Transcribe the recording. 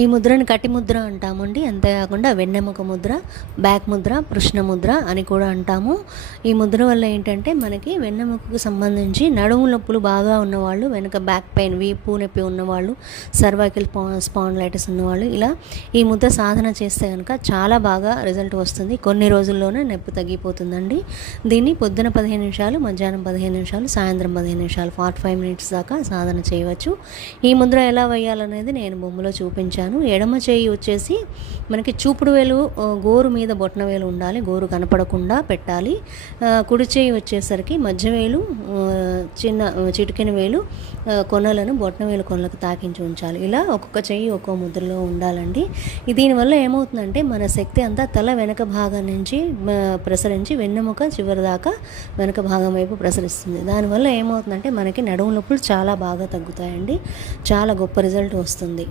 ఈ ముద్రని కటి ముద్ర అంటామండి. అంతేకాకుండా వెన్నెముక ముద్ర, బ్యాక్ ముద్ర, కృష్ణ ముద్ర అని కూడా అంటాము. ఈ ముద్ర వల్ల ఏంటంటే మనకి వెన్నెముకకు సంబంధించి నడుము నొప్పులు బాగా ఉన్నవాళ్ళు, వెనక బ్యాక్ పెయిన్, వీపు నొప్పి ఉన్నవాళ్ళు, సర్వైకల్ స్పాండిలైటిస్ ఉన్నవాళ్ళు ఇలా ఈ ముద్ర సాధన చేస్తే కనుక చాలా బాగా రిజల్ట్ వస్తుంది. కొన్ని రోజుల్లోనే నొప్పి తగ్గిపోతుందండి. దీన్ని పొద్దున 15 నిమిషాలు, మధ్యాహ్నం 15 నిమిషాలు, సాయంత్రం 15 నిమిషాలు 45 మినిట్స్ దాకా సాధన చేయవచ్చు. ఈ ముద్ర ఎలా వేయాలనేది నేను బొమ్మలో చూపించాను. ఎడమ చేయి వచ్చేసి మనకి చూపుడు వేలు గోరు మీద బొట్టన వేలు ఉండాలి, గోరు కనపడకుండా పెట్టాలి. కుడి చేయి వచ్చేసరికి మధ్య వేలు, చిన్న చిటికెన వేలు కొనలను బొట్టన వేలు కొనలకు తాకించి ఉంచాలి. ఇలా ఒక్కొక్క చెయ్యి ఒక్కో ముద్రలో ఉండాలండి. దీనివల్ల ఏమవుతుందంటే మన శక్తి అంతా తల వెనక భాగం నుంచి ప్రసరించి వెన్నెముక చివరి దాకా వెనక భాగం వైపు ప్రసరిస్తుంది. దానివల్ల ఏమవుతుందంటే మనకి నడుము నొప్పులు చాలా బాగా తగ్గుతాయండి. చాలా గొప్ప రిజల్ట్ వస్తుంది.